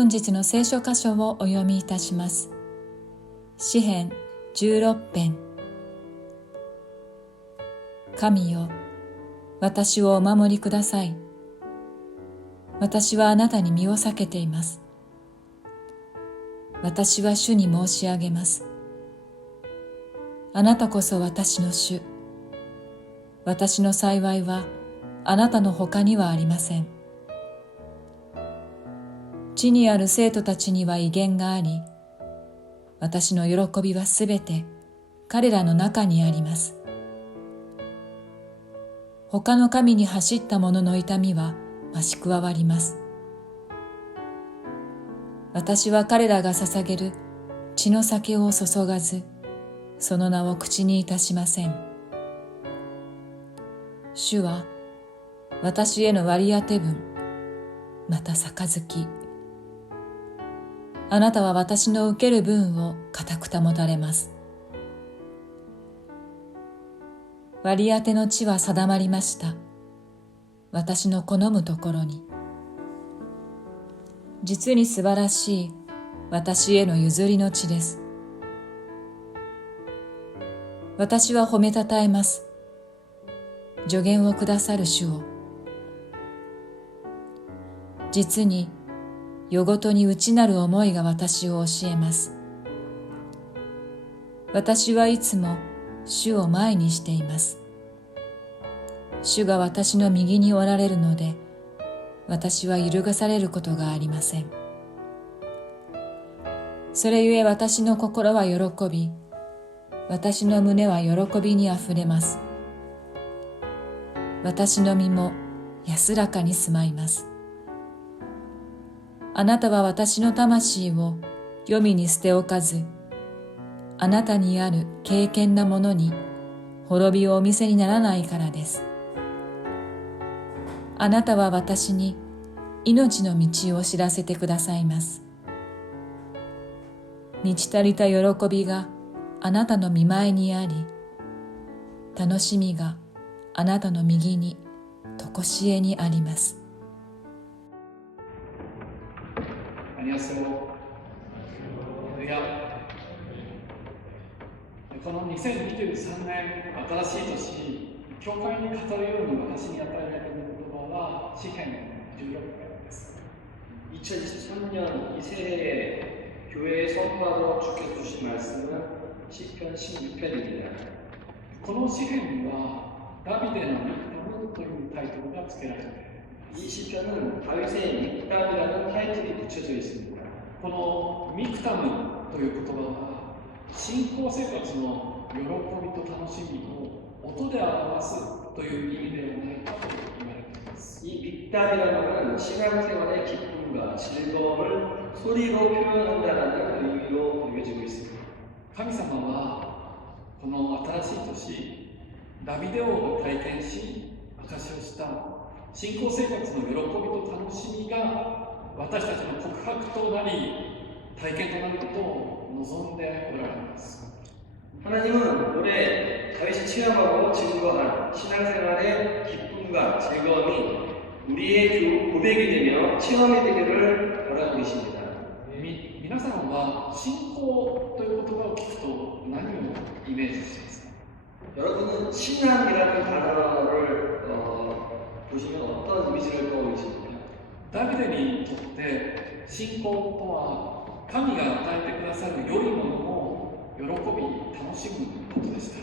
本日の聖書箇所をお読みいたします。詩編16編。神よ、私をお守りください。私はあなたに身を避けています。私は主に申し上げます。あなたこそ私の主。私の幸いはあなたの他にはありません。地にある生徒たちには威厳があり、私の喜びはすべて彼らの中にあります。他の神に走った者の痛みは増し加わります。私は彼らが捧げる血の酒を注がず、その名を口にいたしません。主は私への割り当て分、また杯。あなたは私の受ける分を固く保たれます。割り当ての地は定まりました。私の好むところに。実に素晴らしい私への譲りの地です。私は褒めたたえます。助言をくださる主を。実に夜ごとに内なる思いが私を教えます。私はいつも主を前にしています。主が私の右におられるので、私は揺るがされることがありません。それゆえ私の心は喜び、私の胸は喜びにあふれます。私の身も安らかに住まいます。あなたは私の魂を黄泉に捨ておかず、あなたにある敬虔なものに滅びをお見せにならないからです。あなたは私に命の道を知らせてくださいます。満ち足りた喜びがあなたの御前にあり、楽しみがあなたの右に常しえにあります。안녕하세요。この2023年、新しい年、教会に語るように私に与えられた言葉は詩編16編です。2023년 이 새해에 교회의 성과로 주께서 주신 말씀은 시편 16편입니다. この詩編はダビデの御霊というタイトルが付けられています。 이 시편은 다윗의 믹담이라는 타이틀이 붙여져 있습니다. このミクタムという言葉は信仰生活の喜びと楽しみを音で表すという意味ではないかと言われています。 이 믹담이라는 것은 신앙생활의 기쁨과 즐거움을 소리로 표현한다는 의미로 여겨지고 있습니다. 神様はこの新しい年、ダビデ王を体験し証しをした信仰生活の喜びと楽しみが私たちの告白となり体験となることを望んでおられます。 하나님은 올해 다윗이 체험하고 증거한 신앙생활의 기쁨과 즐거움이 우리의 고백이 되며 체험이 되기를 바라고 계십니다. 皆さんは信仰という言葉を聞くと何をイメージしますか？ 여러분은 신앙이라는 단어를 보시면 어떤 이미지를 떠올리십니까? ダビデにとって信仰とは神が与えてくださる良いものを喜び楽しむことでした。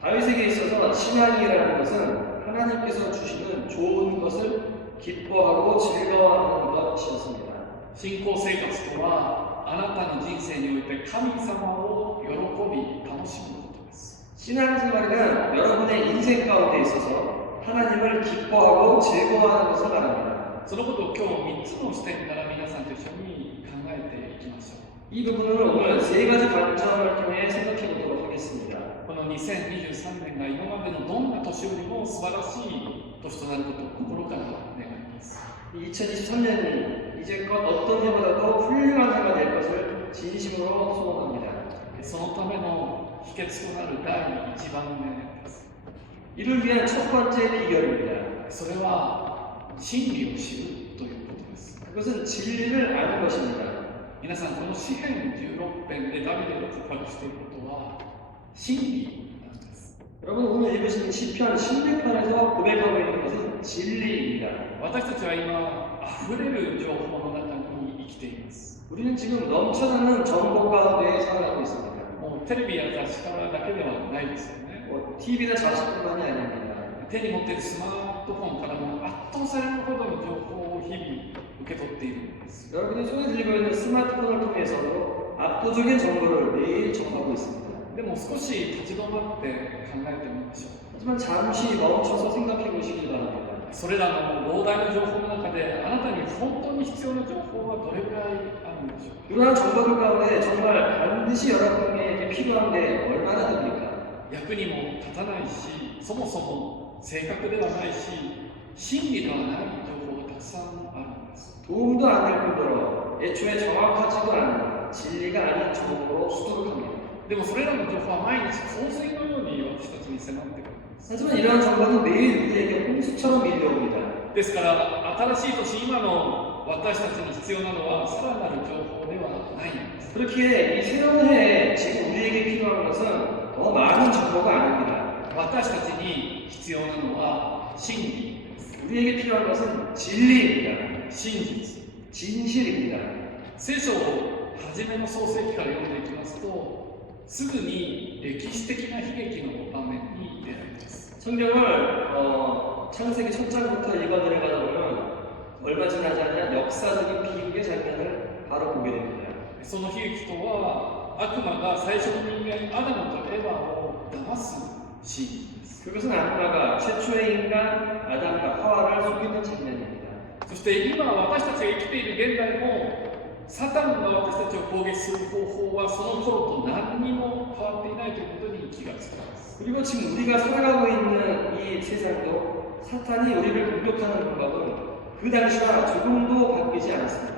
다윗에게 있어서 신앙이라는 것은 하나님께서 주시는 좋은 것을 기뻐하고 즐거워하는 것이었습니다. 信仰生活とはあなたの人生において神様を喜び楽しむことです。 신앙생활은 여러분의 인생 가운데 있어서 하나님을 기뻐하고 즐거워하는 것을 말합니다. そのことを今日3つの視点から皆さんと一緒に考えていきましょう。 이 부분을 오늘 세 가지 관점을 통해 생각해 보도록 하겠습니다. この2023年が今までのどんな年よりも素晴らしい年となることを心から願います。 2023년이 이제껏 어떤 해보다도 훌륭한 해가 될 것을 진심으로 소원합니다. そのための秘訣となる第1番目です。 이를 위한 첫 번째 비결입니다. それは真理を知るということです。 그것은 진리를 아는 것입니다. 皆さん、この詩編16編でダビデが告白していることは真理なんです。 여러분 오늘 읽으신 시편 16편에서 고백하고 있는 것은 진리입니다. 私たちは今溢れる情報の中に生きています。 우리는 지금 넘쳐나는 정보 가운데 살아가고 있습니다. もうテレビや雑誌からだけではないですよね。 TV나 자식뿐만이 아닙니다. 手に持っているスマートフォンからも圧倒されるほどの情報を日々受け取っているんです。 여러분이 손에 들고 있는 스마트폰을 통해서도 압도적인 정보를 매일 접하고 있습니다. でも少し立ち止まって考えてみましょう。 하지만 잠시 멈춰서 생각해 보시기 바랍니다. それらの膨大な情報の中であなたに本当に必要な情報はどれくらいあるんでしょうか。 그러한 정보들 가운데 정말 반드시 여러분에게 필요한 게 얼마나 됩니까? 役にも立たないし、そもそも正確ではないし、真理ではない情報がたくさんあるんです。 도움도 안 될 뿐더러 애초에 정확하지도 않은 진리가 아닌 정보로 수두룩합니다. でもそれらの情報は毎日洪水のように私たちに迫ってくるんです。 하지만 이러한 정보는 매일 우리에게 홍수처럼 밀려옵니다. ですから新しい年、今の私たちに必要なのはさらなる情報ではないんです。 그렇기에 이 새로운 해에 지금 우리에게 필요한 것은 더 많은 정보가 아닙니다. 私たちに必要なのは真理です。 우리에게 필요한 것은 진리입니다. 真実。 진실입니다. 聖書を初めの創世記から読んでいきますと、すぐに歴史的な悲劇の場面に出会います。 성경을 창세기 첫 장부터 읽어 내려가다 보면 얼마 지나지 않아 역사적인 비극의 장면을 바로 보게 됩니다. その悲劇とは悪魔が最初の人間アダムとエヴァを騙すシーンです。 그것은 악마가 최초의 인간 아담과 하와를 속이는 장면입니다. そして今私たちが生きている現代もサタンが私たちを攻撃する方法はその頃と何にも変わっていないということに気がつきます。 그리고 지금 우리가 살아가고 있는 이 세상도 사탄이 우리를 공격하는 방법은 그 당시와 조금도 바뀌지 않습니다.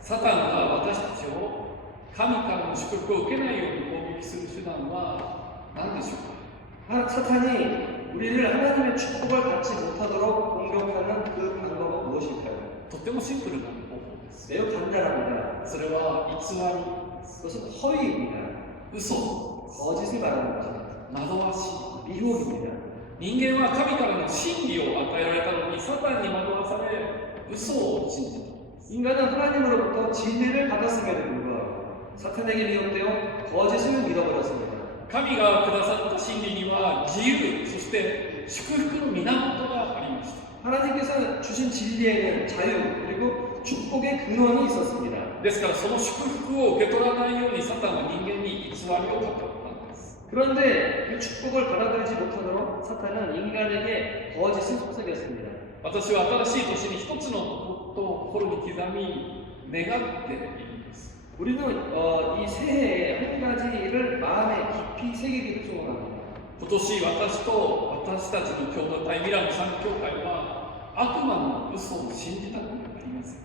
サタンが私たちを神からの祝福を受けないように攻撃する手段は何でしょうか。 사탄이 우리를 하나님의 축복을 받지 못하도록 공격하는 그 방법은 무엇일까요? とってもシンプルな方法です。 매우 간단합니다. それは偽り、 그것은 허위입니다. 嘘、 거짓을 말하는 것입니다. 惑わし。 미혹입니다. 人間は神からの真理を与えられたのにサタンに惑わされ嘘を信じた。 인간은 하나님으로부터 진리를 받았음에도 불구하고 사탄에게 미혹되어 거짓을 믿어버렸습니다. 神がくださった真理には自由、そして祝福の源がありました。 하나님께서 주신 진리에는 자유 그리고 축복의 근원이 있었습니다. ですからその祝福を受け取らないようにサタンは人間に偽りを語ったんです。 그런데 그 축복을 받아들이지 못하도록 사탄은 인간에게 거짓을 속삭였습니다. 私は新しい年に一つのことを心に刻み願っているんです。 우리는 이 새해에 한 가지를 마음에 깊이 새기기를 소원합니다. 今年私と私たちの共同体ミラノ三教会は悪魔の嘘を信じたくありません。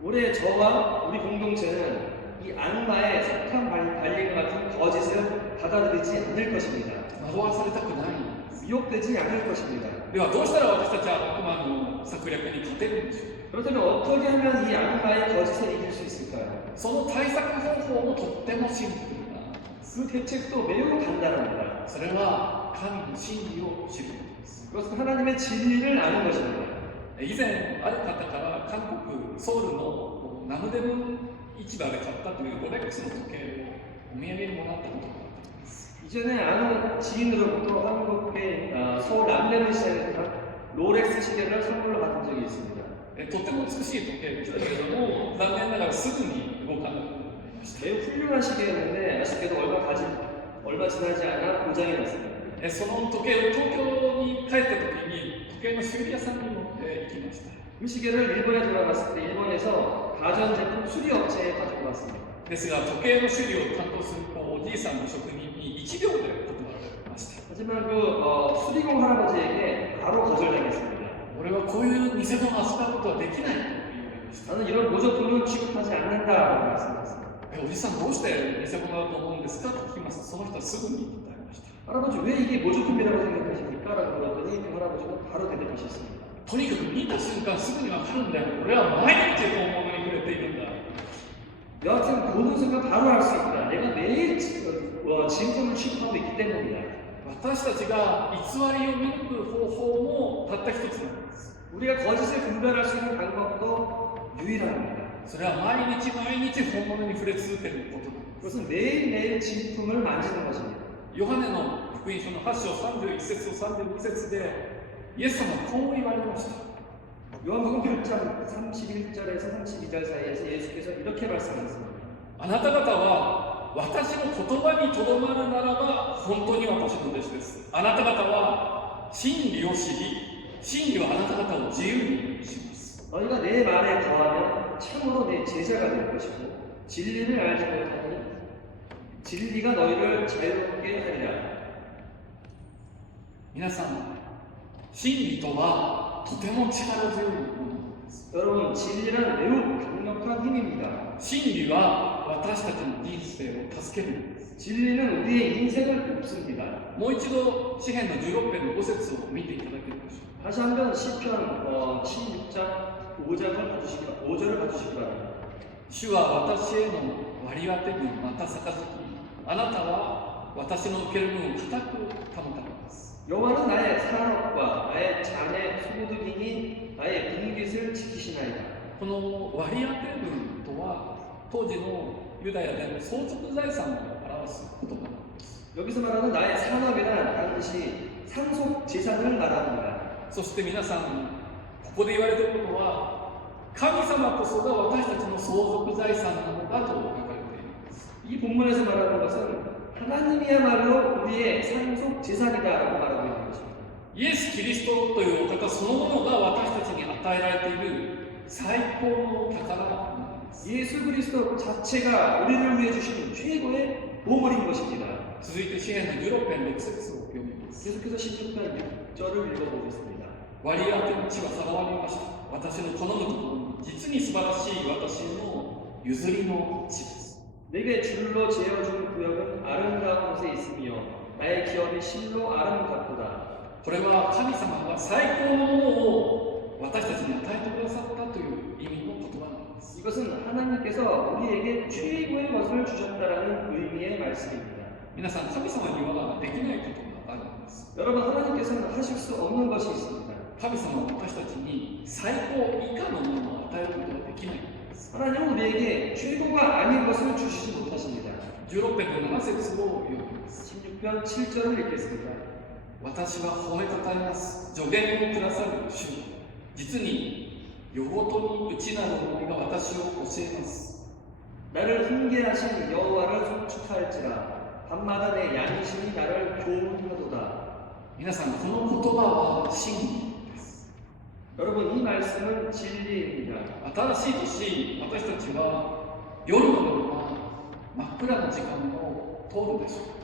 올해 저와 우리 공동체는 이 악마의 착한 발림과 같은 거짓을 받아들이지 않을 것입니다. 惑わされたくないんです。 미혹되지 않을 것입니다. ではどうしたら私たちは悪魔の策略に勝てるんでしょうか。 그렇다면 어떻게 하면 이 악마의 거짓을 이길 수 있을까요? その対策方法もとってもシンプルなんです。 그 대책도 매우 간단합니다. それは神の真理を知ることです。 그것은 하나님의 진리를 아는 것입니다. 以前ある方から韓国ソウルのナムデム市場で買ったというロレックスの時計をお土産にもらったことがあります。 이전에 아는 지인으로부터 한국의 서울 남대문 시장에서 롤렉스 시계를 선물로 받은 적이 있습니다. とても美しい時計でしたけれども、残念ながらすぐに動かなくなりました。 매우 훌륭한 시계였는데 아쉽게도 얼마 지나지 않아 고장이 났습니다. その時計を東京に帰った時に時計の修理屋さんに持って行きました。 그 시계를 일본에 돌아갔을 때 일본에서 가전제품 수리업체에 가지고 왔습니다. ですが時計の修理を担当するおじいさんの職人に1秒で断られました。 하지만 그 수리공 할아버지에게 바로 거절당했습니다. 俺はこういう偽物を扱うことはできないと言われました。 나는 이런 모조품은 취급하지 않는다라고 말씀하셨습니다. おじさんどうして偽物だと思うんですかと聞きますと、その人はすぐに答えました。 할아버지 왜 이게 모조품이라고 생각하십니까? 라고 물었더니 그 할아버지가 바로 대답하셨습니다. とにかく見た瞬間すぐにわかるんだよ。俺は毎日本物に比くれているんだ。 여하튼 보는 순간 바로 알 수 있다. 내가 매일 진품을 취급하고 있기 때문이다. 私たちが偽りを見抜く方法もたった一つなんです。 우리가 거짓을 분별할 수 있는 방법도 유일합니다. それは毎日毎日本物に触れ続けることなんです。 그것은 매일매일 진품을 만지는 것입니다. ヨハネの福音書の8章31節と32節でイエス様はこう言われました。 요한복음 8장 31절에서 32절 사이에서 예수께서 이렇게 말씀하셨습니다. あなた方は私の言葉にとどまるならば本当に私の弟子です。あなた方は真理を知り、真理はあなた方を自由にします。 너희가 내 말에 거하면 참으로 내 제자가 될 것이고 진리를 알지 못하니 진리가 너희를 자유롭게 하리라. 皆さん、真理とはとても力強いものです。 여러분, 진리란 매우 강력한 힘입니다. 真理は私たちの人生を助けるんです。 진리는 우리의 인생을 돕습니다. もう一度詩篇の16編の5節を見ていただけるでしょうか。 다시 한번 시편 16장 5절을 봐주시기 바랍니다. 主は私への割り当て分また杯、あなたは私の受ける分を固く保たれます。 여호와는 나의 산업과 나의 잔의 소득이니 나의 분깃을 지키시나이다. この割り当て分とは当時のユダヤでの相続財産を表す言葉なんです。 여기서 말하는 나의 산업이란 반드시 상속 재산을 말합니다. そして皆さん、ここで言われていることは神様こそが私たちの相続財産なのだと書かれています。 이 본문에서 말하는 것은 하나님이야말로 우리의 상속 재산이다라고 말하고 있는 것입니다. イエス・キリストというお方そのものが私たちに与えられている最高の宝なんです。 예수 그리스도 자체가 우리를 위해 주신 최고의 보물인 것입니다. 続いて詩篇の16編6節を読みます。 계속해서 16편 6절을 읽어보겠습니다. 割り当ての地は定まりました。私の好むところに実に素晴らしい私の譲りの地です。 내게 줄로 재어준 구역은 아름다운 곳에 있으며 나의 기업이 실로 아름답도다. これは神様が最高のものを私たちに与えてくださったという意味の言葉なんです。 이것은 하나님께서 우리에게 최고의 것을 주셨다라는 의미의 말씀입니다. 皆さん、神様にはできないことがあるんです。 여러분, 하나님께서는 하실 수 없는 것이 있습니다. 神様は私たちに最高以下のものを与えることができないんです。 하나님은 우리에게 최고가 아닌 것을 주시지 못하십니다. 16編の7節を読みます。 16편 7절을 읽겠습니다. 私は褒めたたえます。助言をくださる主。実に夜ごとに内なる思いが私を教えます。 나를 훈계하신 여호와를 송축할지라 밤마다 내 양심이 나를 교훈하도다. 皆さん、この言葉は真理です。 여러분, 이 말씀은 진리입니다. 新しい年、私たちは夜のような真っ暗な時間を通るでしょう。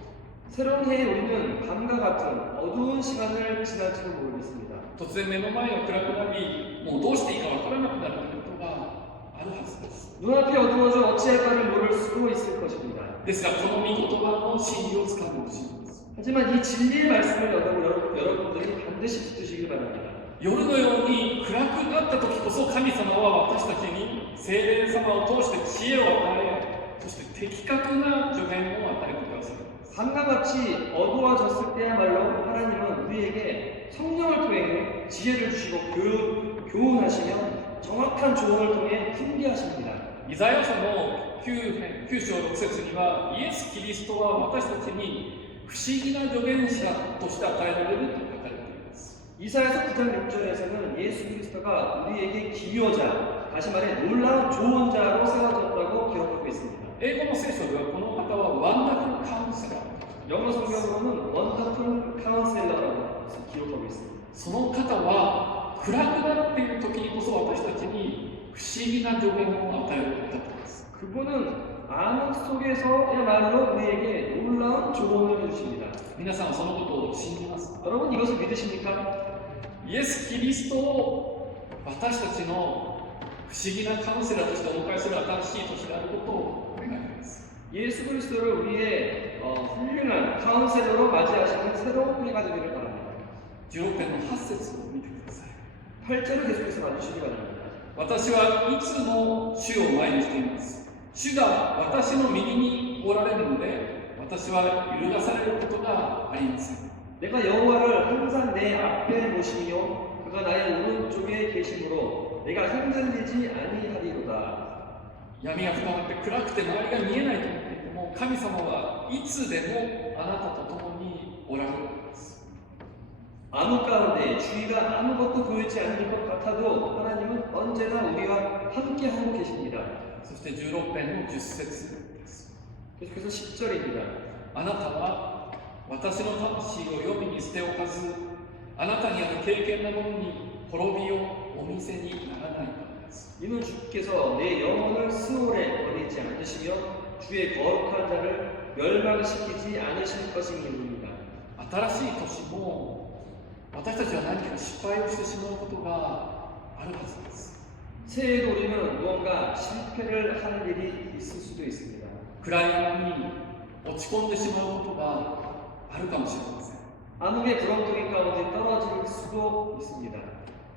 새로운 해에 우리는 밤과 같은 어두운 시간을 지날지도 모르겠습니다. 突然目の前が暗くなり、もうどうしていいかわからなくなるということがあるはずです。 눈앞이 어두워져 어찌할까를 모를 수도 있을 것입니다. ですが、この御言葉の真理をつかんでほしいんです。 하지만 이 진리의 말씀을 여러분들이 반드시 붙드시길 바랍니다. 夜のように暗くなった時こそ神様は私たちに聖霊様を通して知恵を与え、そして的確な助言を与えてくださるんです。 밤과 같이 어두워졌을 때야말로 하나님은 우리에게 성령을 통해 지혜를 주시고 교훈하시며 정확한 조언을 통해 훈계하십니다. イザヤ書の9章6節にはイエス・キリストは私たちに不思議な助言者として与えられると書かれています。 이사야서 9장 6절에서는 예수 그리스도가 우리에게 기묘자, 다시 말해 놀라운 조언자로 세워졌다고 기록하고 있습니다. 英語の聖書ではこの方はワンダフルカウンセラー。 영어 성경으로는 원더풀 카운셀러라고 기록하고 있습니다. その方は暗くなっている時にこそ私たちに不思議な助言を与える方です。 그분은 암흑 속에서야말로 우리에게 놀라운 조언을 해주십니다. 皆さんはそのことを信じますか？ 여러분 이것을 믿으십니까? イエス・キリストを私たちの不思議なカウンセラーとしてお迎えする新しい年であることを願います。 예수 그리스도를 우리의 훌륭한 카운셀러로 맞이하시는 새로운 해가 되기를 바랍니다. 16編の8節を見てください。 8절을 계속해서 봐주시기 바랍니다. 私はいつも主を前にしています。主が私の右におられるので、私は揺るがされることがありません。 내가 여호와를 항상 내 앞에 모시며 그가 나의 오른쪽에 계심으로 내가 흔들리지 아니하리로다. 闇が深まって暗くて周りが見えないと思っていても、神様はいつでもあなたと共におられるのです。 암흑 가운데 주위가 아무것도 보이지 않을 것 같아도 하나님은 언제나 우리와 함께하고 계십니다. そして16編の10節です。 계속해서 10절입니다. あなたは私の魂を黄泉に捨ておかず、あなたにある敬虔なものに滅びをお見せにならないからです。 이는 주께서 내 영혼을 스올에 버리지 않으시며 주의 거룩한 자를 멸망시키지 않으실 것임이니이다. 新しい年も私たちは何か失敗をしてしまうことがあるはずです。 새해에도 우리는 무언가 실패를 할 일이 있을 수도 있습니다. 暗闇に落ち込んでしまうことがあるかもしれません。 암흑의 구렁텅이 가운데 떨어질 수도 있습니다.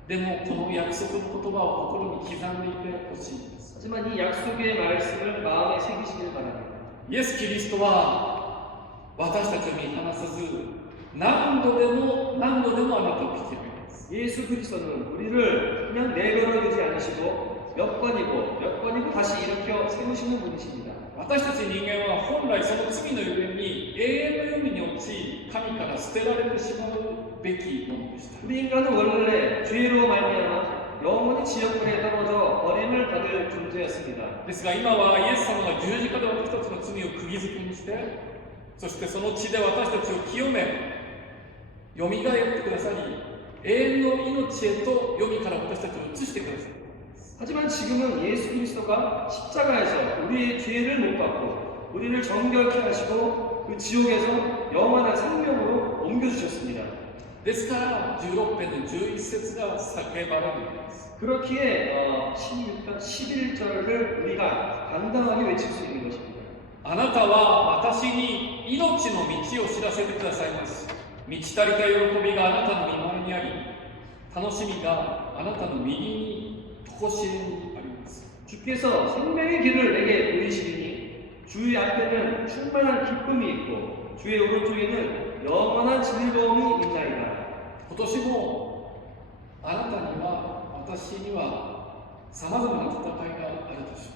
でもこの約束の言葉を心に刻んでいてほしいです。 하지만 이 약속의 말씀을 마음에 새기시길 바랍니다. イエス・キリストは私たちを見放さず、何度でもあなたを引き上げます。 예수 그리스도는 우리를 그냥 내버려 두지 않으시고 몇 번이고 다시 일으켜 세우시는 분이십니다. 私たち人間は本来その罪のゆえに永遠の海に落ち、神から捨てられてしまうべきものでした。 우리 인간은 원래 죄로 말미암아 영원히 지옥불에 떨어져 버림을 받을 존재였습니다. ですが今はイエス様が十字架で私たちの罪を釘付けにして、そしてその血で私たちを清め、よみがえってくださり、永遠の命へと世にから私たちを移してくださる。 하지만 지금은 예수 그리스도가 십자가에서 우리의 죄를 못 받고 우리를 정결케 하시고 그 지옥에서 영원한 생명으로 옮겨주셨습니다. ですから16編の11節が叫ばれるのです。 그렇기에 16편 11절을 우리가 당당하게 외칠 수 있는 것입니다. あなたは私に命の道を知らせてくださいます。満ち足りた喜びがあなたの御前にあり、楽しみがあなたの右に常しえにあります。 주께서 생명의 길을 내게 보이시리니 주의 앞에는 충만한 기쁨이 있고 주의 오른쪽에는 영원한 즐거움이 있나이다. 今年もあなたには私にはさまざまな戦いがあるでしょ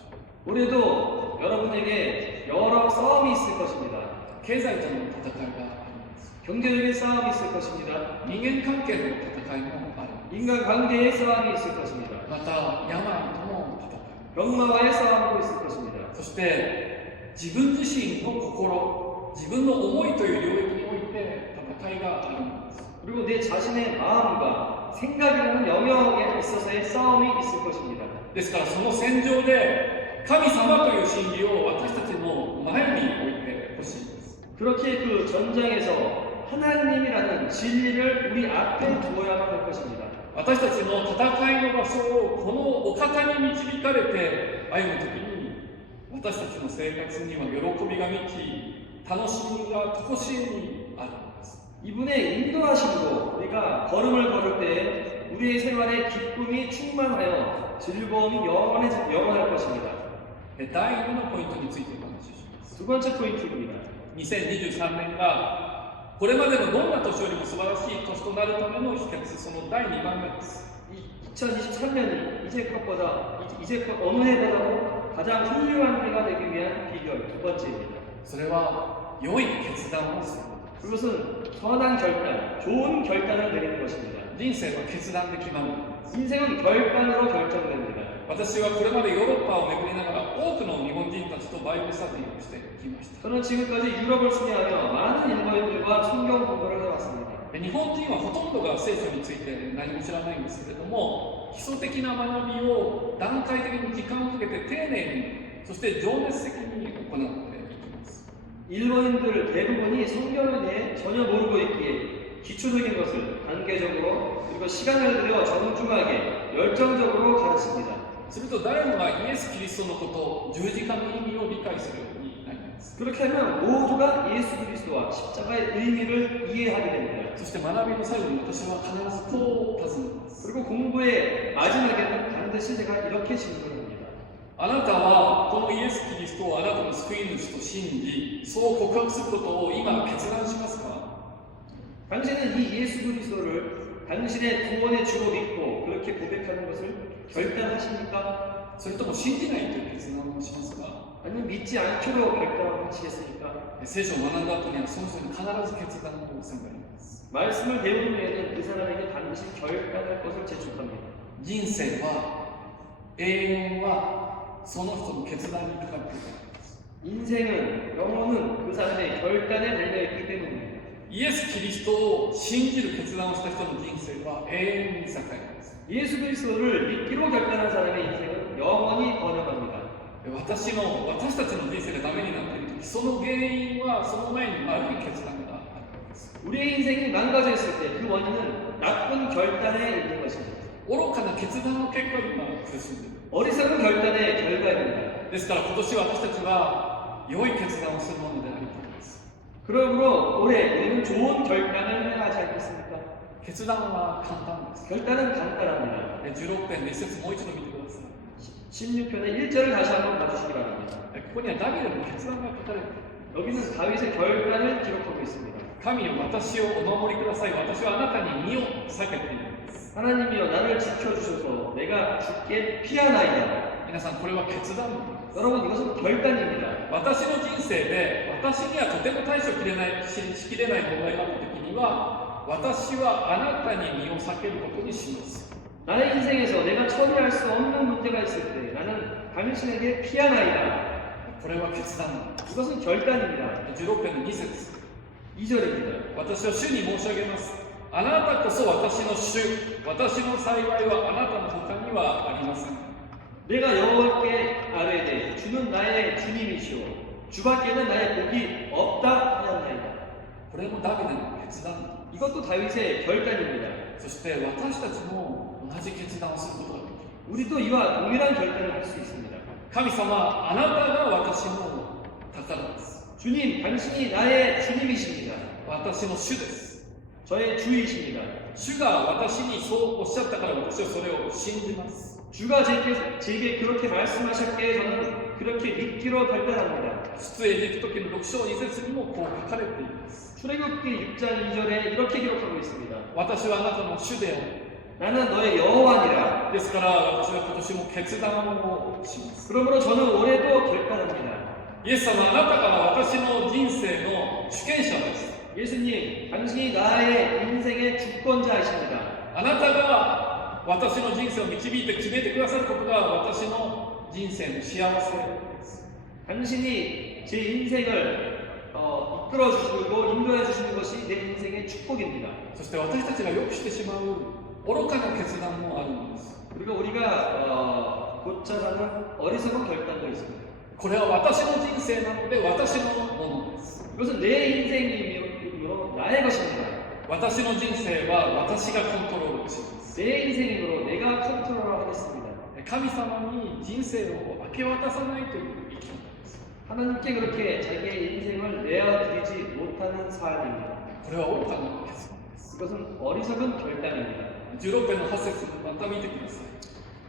う。 올해도 여러분에게 여러 싸움이 있을 것입니다. 経済との戦いがあります。 경제적인 싸움이 있을 것입니다. 人間関係の戦いもある。 인간관계의 싸움이 있을 것입니다. また病との戦い。 병마와의 싸움도 있을 것입니다. そして自分自身の心、自分の思いという領域において戦いがあるんです。 그리고 내 자신의 마음과 생각이라는 영역에 있어서의 싸움이 있을 것입니다. ですからその戦場で神様という真理を私たちの前に置いてほしいです。 그렇게 그 전장에서 하나님이라는 진리를 우리 앞에 두어야만 할 것입니다. 私たちの戦いの場所をこのお方に導かれて歩むときに、私たちの生活には喜びが満ち、楽しみが常しえにあるのです。 이분의 인도하심으로 우리가 걸음을 걸을 때 우리의 생활에 기쁨이 충만하여 즐거움이 영원할 것입니다. 第2のポイントについてお話しします。 두 번째 포인트입니다. 2023年がこれまでのどんな年よりも素晴らしい年となるための秘訣、その第2番目です。 2023년이 이제껏 어느 해보다도 가장 훌륭한 해가 되기 위한 비결 두 번째입니다. それは良い決断をすることです。 그것은 선한 결단, 좋은 결단을 내리는 것입니다. 人生は決断で決まる。 인생은 결단으로 결정됩니다. 私はこれまでヨーロッパを巡りながら多くの日本人たちとバイブルスタディをしてきました。 저는 지금까지 유럽을 순회하며 많은 일본인들과 성경 공부를 해왔습니다. 日本人はほとんどが聖書について何も知らないんですけれども、基礎的な学びを段階的に時間をかけて丁寧に、そして情熱的に行っていきます。 일본인들 대부분이 성경에 대해 전혀 모르고 있기에 기초적인 것을 단계적으로 그리고 시간을 들여 정중하게 열정적으로 가르칩니다. すると誰もがイエス・キリストのこと、十字架の意味を理解するようになります。す。 그렇게 하면 모두가 예수 그리스도와 십자가의 의미를 이해하게 됩니다. そして学びの最後に私は必ずこう尋ねます。 그리고 공부의 마지막에는 반드시 제가 이렇게 질문합니다. あなたはこのイエス・キリストをあなたの救い主と信じ、そう告白することを今決断しますか？ 당신은 이 예수 그리스도를 당신의 구원의 주로 믿고 그렇게 고백하는 것을 결단하십니까? それとも信じないという決断をしますか？ 아니면 믿지 않기로 결단하시겠습니까? 聖書を学んだ後にはその人に必ず決断を迫ります。 말씀을 배운 후에는 그 사람에게 반드시 결단할 것을 재촉합니다. 人生は、永遠はその人の決断にかかっているからです。 인생은 영혼은 그 사람의 결단에 달려있기 때문입니다. イエス・キリストを信じる決断をした人の人生は永遠に栄えます。 예수 그리스도를 믿기로 결단한 사람의 인생은 영원히 번영합니다. 私たちの人生がダメになっている時、その原因はその前に悪い決断があるんです。 우리의 인생이 망가져 있을 때 그 원인은 나쁜 결단에 있는 것입니다. 愚かな決断の結果に今苦しんでいる。 어리석은 결단의 결과입니다. ですから今年私たちは良い決断をするものでありたいです。 그러므로 올해 우리는 좋은 결단을 해야 하지 않겠습니까? 決断は簡単です。 결단은 간단합니다. 16編の一節もう一度見てください。 16편의 1절을 다시 한번 봐주시기 바랍니다. ここにはダビデの決断が書かれている。 여기는 다윗의 결단을 기록하고 있습니다. 神よ、私をお守りください。私はあなたに身を避けているんです。 하나님이여 나를 지켜주셔서 내가 죽게 피하나이다. 皆さん、これは決断なんです。 여러분 이것은 결단입니다. 私の人生で私にはとても対処しきれない問題があった時には、私はあなたに身を避けることにします。 나의 인생에서 내가 처리할 수 없는 문제가 있을 때 나는 당신에게 피하나이다. これは決断なんです。 이것은 결단입니다. 16編の2節 2절입니다. 私は主に申し上げます。あなたこそ私の主、私の幸いはあなたの他にはありません。 내가 여호와께 아뢰되 주는 나의 주님이시오 주밖에는 나의 복이 없다 하였나이다. これもダビデの決断なんです。 이것도 다윗의 결단입니다. そして私たちも同じ決断をすることができる。 우리도 이와 동일한 결단을 할 수 있습니다. 神様、あなたが私の宝です。 주님, 당신이 나의 주님이십니다. 私の主です。 저의 주이십니다. 主が私にそうおっしゃったから私はそれを信じます。 주가 제게 그렇게 말씀하셨기에 저는 그렇게 믿기로 결단합니다. 出エジプト記の6章2節にもこう書かれています。 출애굽기 6장 2절에 이렇게 기록하고 있습니다. 私はあなたの主である。 나는 너의 여호와니라. ですから私は今年も決断をします。 그러므로 저는 올해도 결단합니다. イエス様、あなたから私の人生の主権者です。 예수님, 당신이 나의 인생의 주권자이십니다. あなたが私の人生を導いて決めてくださることが私の人生の幸せです。 당신이 제 인생을 이끌어 주시고 인도해 주시는 것이 내 인생의 축복입니다. そして私たちがよくしてしまう愚かな決断もあるんです。 그리고 우리가 곧잘하는 어리석은 결단도 있습니다. これは私の人生なので私のものです。 이것은 내 인생이므로 나의 것입니다. 私の人生は私がコントロールします。 내 인생이므로 내가 컨트롤하겠습니다. 神様に人生を明け渡さないという生き方です。 하나님께 그렇게 자기의 인생을 내어드리지 못하는 삶입니다. これは愚かな決断です。 이것은 어리석은 결단입니다. 16編の8節また見てください。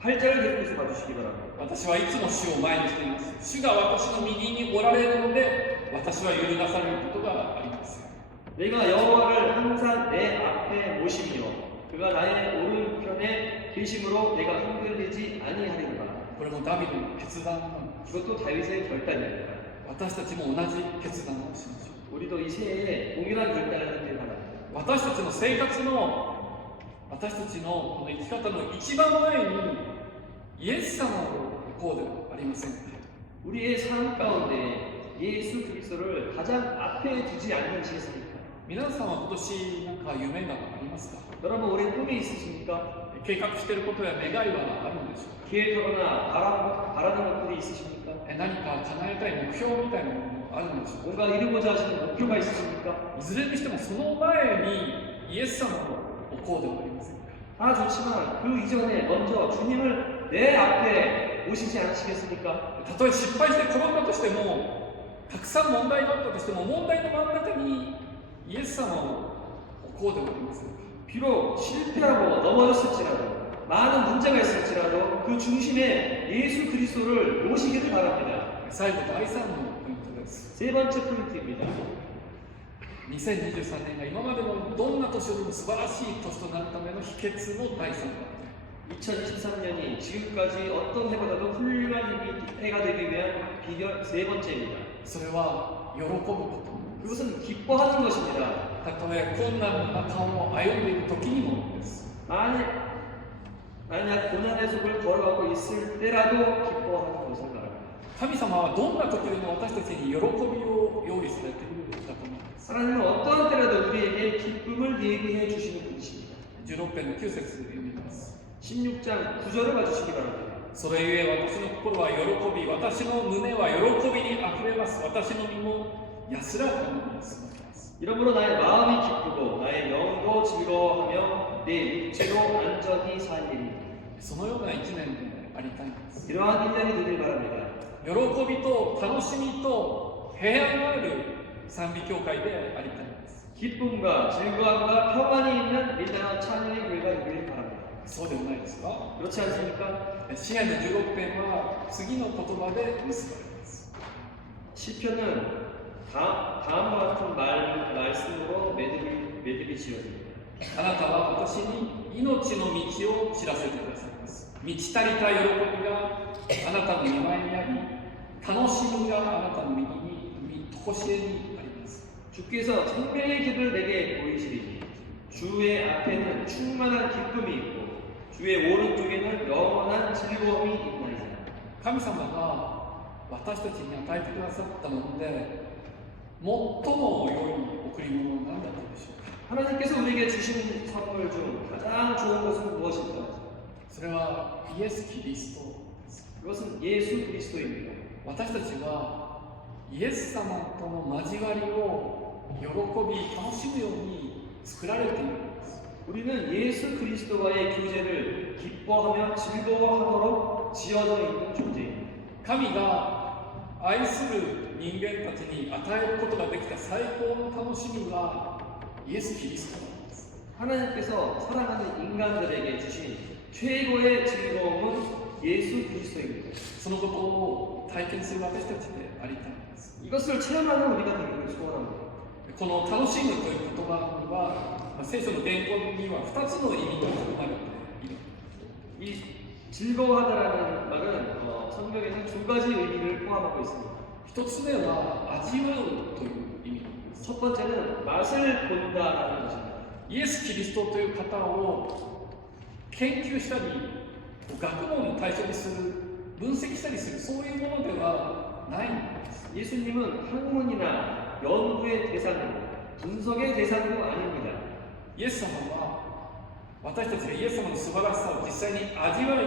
8절을 계속해서 봐주시기 바랍니다. 私はいつも主を前にしています。主が私の右におられるので、私は揺るがされることがありません。 내가 여호와를 항상 내 앞에 모시며 그가 나의 오른편에 계심으로 내가 흔들리지 아니하리로다. これもダビデの決断なんです。 이것도 다윗의 결단입니다. 私たちも同じ決断をしましょう。 우리도 이 새해에 동일한 결단을 하길 바랍니다. 私たちの生活の私たちのこの生き方の一番前にイエス様を置こうではありませんか。 우리의 삶 가운데 예수 그리스도를 가장 앞에 두지 않으시겠습니까? 皆さんは今年なんか夢がありますか。 여러분 올해 꿈이 있으십니까? 計画していることや願いはあるんでしょうか。 계획하거나 바라는 것들이 있으십니까? 何か叶えたい目標みたいなものがあるんでしょうか。 뭔가 이루고자 하시는 목표가 있으십니까? いずれにしてもその前にイエス様を置こうではありませんか。 좋지만 그 이전에 먼저 주님을 내 앞에 모시지 않으시겠습니까? たとえ失敗して転んだとしてもたくさん問題があったとしても、問題の真ん中にイエス様を置こうではありませんか。 비록 실패하고 넘어졌을지라도 많은 문제가 있을지라도 그 중심에 예수 그리스도를 모시기를 바랍니다. 最後第3のポイントです。 세 번째 포인트입니다. 2023年が今までのどんな年よりも素晴らしい年となるための秘訣の第3番。 2023년이 지금까지 어떤 해보다도 훌륭한 해가 되기 위한 비결 세 번째입니다. それは喜ぶこと。 그것은 기뻐하는 것입니다. たとえ困難な中を歩んでいる時にもです。 만약 고난의 속을 걸어가고 있을 때라도 기뻐하는 것을 말합니다. 神様はどんな時でも私たちに喜びを用意されているんだと思います。 하나님은 어떠한 때라도 우리에게 기쁨을 예비해 주시는 분이십니다. 16編の9節読みます。 16장 9절을 봐주시기 바랍니다. それゆえ私の心は喜び、私の胸は喜びにあふれます。私の身も安らかに過ごします。 이러므로 나의 마음이 기쁘고 나의 영도 즐거워하며 내 육체도 안전히 살리니. そのような一年でありたいんです。 이러한 1년이 되길 바랍니다. 喜びと楽しみと平安がある賛美教会でありたいんです。 기쁨과 즐거움과 평안이 있는 밀단한 찬양의 교회가 되길 바랍니다. そうではないですか。 그렇지 않습니까? 詩篇の16編は次の言葉で結ばれます。 시편은 다음과 같은 말씀으로 매듭이 지어집니다. あなたは私に命の道を知らせてくださいます。満ち足りた喜びがあなたの見前にあり、楽しみがあなたの右に常しえにあります。 주께서 생명의 길을 내게 보이시리니 주의 앞에는 충만한 기쁨이 있고 주의 오른쪽에는 영원한 즐거움이 있나이다. 神様が私たちに与えてくださったもので最も良い贈り物は何だったでしょうか。 하나님께서 우리에게 주신 선물 중 가장 좋은 것은 무엇일까? それはイエス・キリストです。 그것은 예수 그리스도입니다. 私たちはイエス様との交わりを喜び楽しむように作られているんです。 우리는 예수 그리스도와의 교제를 기뻐하며 즐거워하도록 지어져 있는 존재입니다. 神が愛する人間たちに与えることができた最高の楽しみはイエス・キリストなんです。 하나님께서 사랑하는 인간들에게 주신 최고의 즐거움은 예수 그리스도입니다. そのことを体験する私たちでありたいんです。 이것을 체험하는 우리가 되기를 소원합니다. この楽しむという言葉には、聖書の原本には2つの意味が含まれている。 이 즐거워하다라는 말은 성경에는 두 가지 의미를 포함하고 있습니다. 1つ目は味わうという意味なんです。 첫 번째는 맛을 본다라는 것입니다. イエス・キリストという方を研究したり、学問の対象にする、分析したりする、そういうものではないんです。 예수님은 학문이나 연구의 대상이고 분석의 대상도 아닙니다. イエス様は私たちがイエス様の素晴らしさを実際に味わい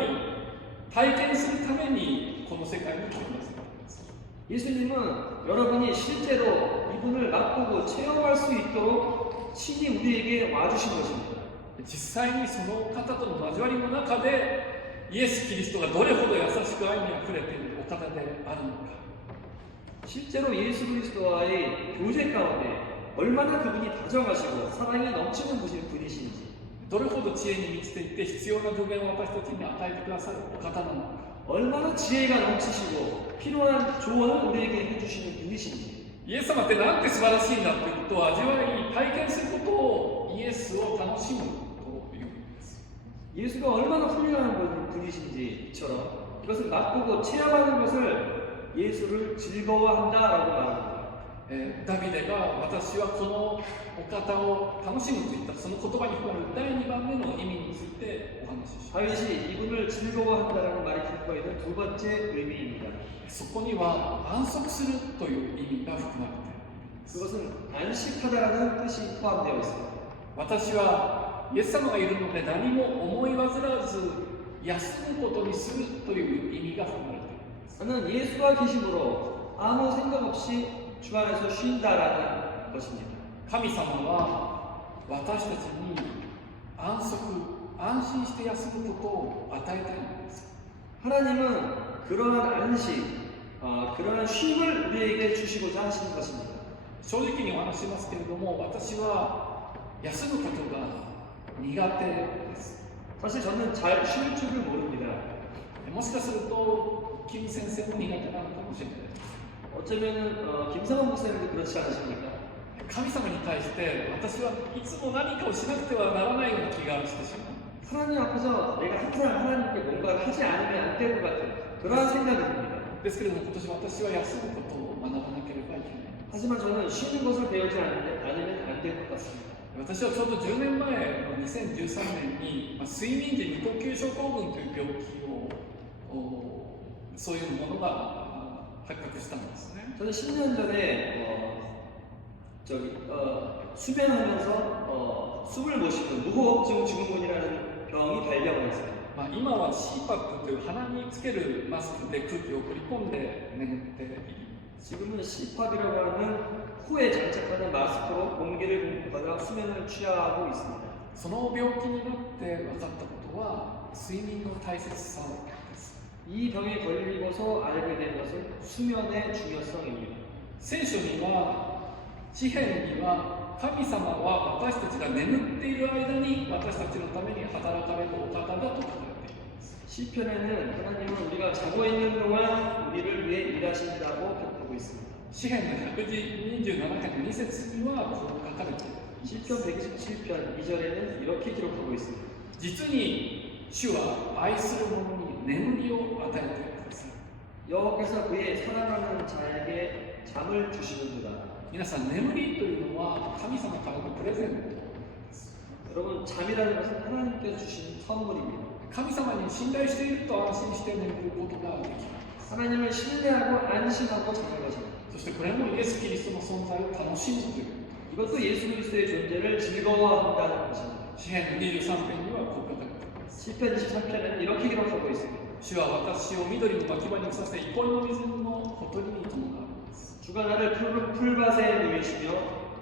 体験するためにこの世界に来てくださったんです。 예수님은 여러분이 실제로 이분을 맛보고 체험할 수 있도록 친히 우리에게 와주신 것입니다. 実際にその方との交わりの中でイエス・キリストがどれほど優しく愛にあふれているお方であるのか。 실제로 예수 그리스도와의 교제 가운데 얼마나 그분이 다정하시고 사랑이 넘치는 분이신지 どれほど知恵に満ちていて必要な助言を私たちに与えてくださるお方なのか。 얼마나 지혜가 넘치시고 필요한 조언을 우리에게 해주시는 분이신지 イエス様ってなんて素晴らしいんだということを味わい体験することをイエスを楽しむというんです。 예수가 얼마나 훌륭한 분이신지처럼 이것을 맛보고 체험하는 것을 예수를 즐거워한다라고 말합니다. ダビデが私はこのお方を楽しむといったその言葉に含まれる第2番目の意味についてお話しします。 다윗이 이분을 즐거워한다라는 말이 담고 있는 두 번째 의미입니다. そこには安息するという意味が含まれています。 그것은 안식하다라는 뜻이 포함되어 있습니다. 私はイエス様がいるので何も思い煩わず休むことにするという意味が含まれています。 저는 예수가 계심으로 아무 생각 없이 주 안에서 쉰다라는 것입니다. 神様は私たちに安息、安心して休むことを与えたいのです。 하나님은 그러한 안식, 그러한 쉼을 우리에게 주시고자 하시는 것입니다. 正直にお話しますけれども、私は休むことが苦手です。 사실 저는 잘 쉴 줄을 모릅니다. もしかすると金先生も苦手なのかもしれないです。 어쩌면은 김상원 목사님도 그렇지 않으십니까? 神様に対して私はいつも何かをしなくてはならないような気がしてしまう。 하나님 앞에서 내가 항상 하나님께 뭔가를 하지 않으면 안 될 것 같은 그러한 생각이 듭니다. ですけれども今年私は休むことを学ばなければいけない。 하지만 저는 쉬는 것을 배우지 않으면 안 될 것 같습니다. 私はちょうど10年前の2013年に、睡眠時無呼吸症候群という病気をそういうものが発覚したんですね。 저는 10년 전에 수면하면서 숨을 못 쉬는 무호흡증 증후군이라는 병이 발병을 했어요. 今は CPAP という鼻につけるマスクで空気を送り込んで眠っている。 지금은 CPAP이라고 하는 코에 장착하는 마스크로 공기를 공급하다 수면을 취하고 있습니다. その病気になって分かったことは睡眠の大切さです。 이 병에 걸리고서 알게 된 것은 수면의 중요성입니다. 聖書には詩篇には神様は私たちが眠っている間に私たちのために働かれるお方だと書かれています。 시편에는 하나님은 우리가 자고 있는 동안 우리를 위해 일하신다고 표현하고 있습니다. 詩篇の127編の2節にはこう書かれています。 시편 127편 2절에는 이렇게 기록하고 있습니다. 実に主は愛する者に眠りを与えてください。 여호와께서 그의 사랑하는 자에게 잠을 주시는도다. 皆さん、眠りというのは神様からのプレゼントです。 여러분, 잠이라는 것은 하나님께서 주신 선물입니다. 神様に信頼していると安心して眠ることができます。 하나님을 신뢰하고 안심하고 자는 것입니다. そしてこれもイエス・キリストの存在を楽しむという。 이것도 예수 그리스도의 존재를 즐거워한다는 것입니다. 詩篇の23編にはこう書かれています。 시편 23편에는 이렇게 기록하고 있습니다. 主主は私を緑の牧場にさせ、憩いの水のほとりに伴う。 주가 나를 풀밭에 누이시며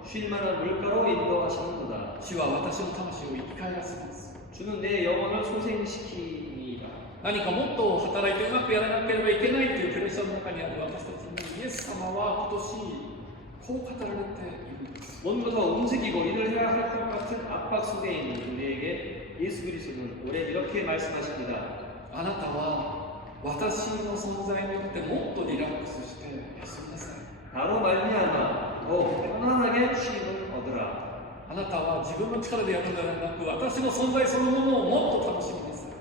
쉴 만한 물가로 인도하시는도다. 主は私の魂を生き返らせます。 주는 내 영혼을 소생시키니라. 何かもっと働いてうまくやらなければいけないというプレッシャーの中にある私たちにイエス様は今年こう語られているんです。 뭔가 더 움직이고 일을 해야 할 것 같은 압박 속에 있는 우리에게 예수 그리스도는 올해 이렇게 말씀하십니다. あなたは私の存在によってもっとリラックスして休みなさい。 나로 말미암아 더욱 편안하게 쉼을 얻으라. あなたは自分の力でやるのではなく、私の存在そのものをもっと楽しみなさい。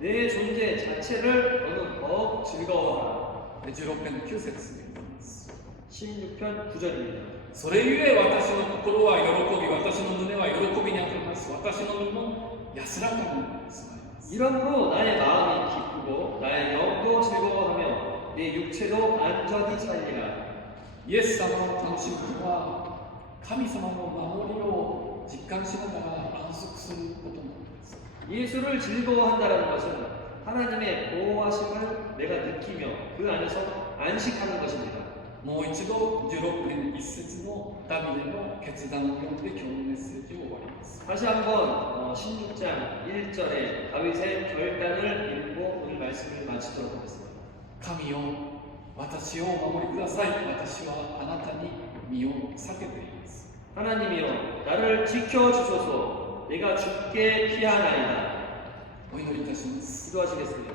내 존재 자체를 너는 더욱 즐거워하라. 16編の9節にあります。 16편 9절입니다. それゆえ私の心は喜び、私の胸は喜びにあふれます。私の身も安らかに住まいます。 이러므로 나의 마음이 기쁘고 나의 영도 즐거워하며 내 육체도 안전히 살리라. イエス様を楽しむのは神様の守りを実感しながら安息することなんです。 예수를 즐거워한다는 것은 하나님의 보호하심을 내가 느끼며 그 안에서 안식하는 것입니다. もう一度16編1節のダビデの決断を読んで今日のメッセージを終わります。 다시 한번 16장 1절에 다윗의 결단을 읽고 오늘 말씀을 마치도록 하겠습니다. 神よ、私をお守りください。私はあなたに身を避けています。 하나님이여 나를 지켜주소서. 내가 주께 피하나이다. お祈りいたします。 기도하시겠습니다.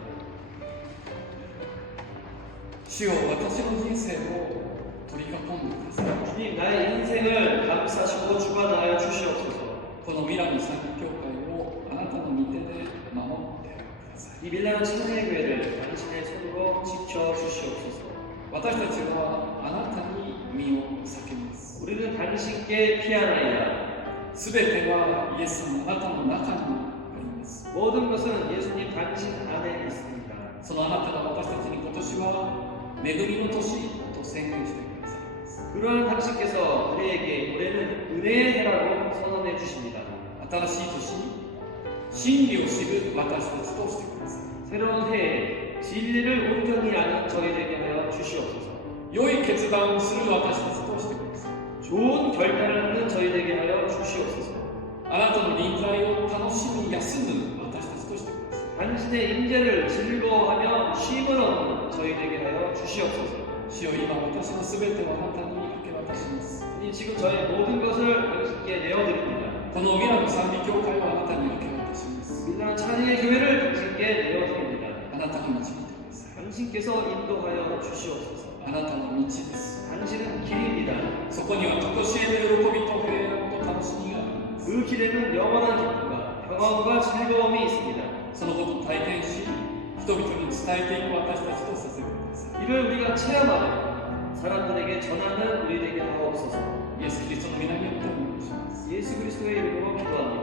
主よ、私の人生を取り囲んでください。 주님 나의 인생을 감싸시고 주관하여 주시옵소서. このミラノ賛美教会をあなたの御手で守ってください。 이 밀라노 찬양교회를 당신의 손으로 지켜주시옵소서. 私たちはあなたに身を避けます。 우리는 당신께 피하나이다. すべてはイエス様あなたの中にあります。 모든 것은 예수님 당신 안에 있습니다. そのあなたが私たちに今年は恵みの年と宣言してくださいます。 그러한 당신께서 우리에게 올해는 은혜의 해라고 선언해 주십니다. 新しい年、真理を知る私たちとしてください。 새로운 해에 진리를 온전히 아는 저희에게 하여 주시옵소서. 良い決断をする私たちとしてください。 좋은 결단을 하는 저희에게 하여 주시옵소서. あなたの臨在を楽しみ休む私たちとしてください。 당신의 임재를 즐거워하며 쉼을 얻는 저희에게 하여 주시옵소서. 主よ今私のすべてをあなたに明け渡します。 이 지금 저의 모든 것을 당신께 내어드립니다. この荻原の賛美教会をあなたに明け渡します。 민나는 찬양의 교회를 당신께 내어드립니다. あなたが導いてください。 당신께서 인도하여 주시옵소서. あなたの道です。 당신은 길입니다. そこには常しえの喜びと平安と楽しみがあります。 그 길에는 영원한 기쁨과 평안과 즐거움이 있습니다. そのことを体験し、人々に伝えていく私たちとさせてください。 이를 우리가 체험하고 사람들에게 전하는 우리 되게 하옵소서. イエス・キリストの皆によってお願いします。 예수 그리스도의 이름으로 기도합니다.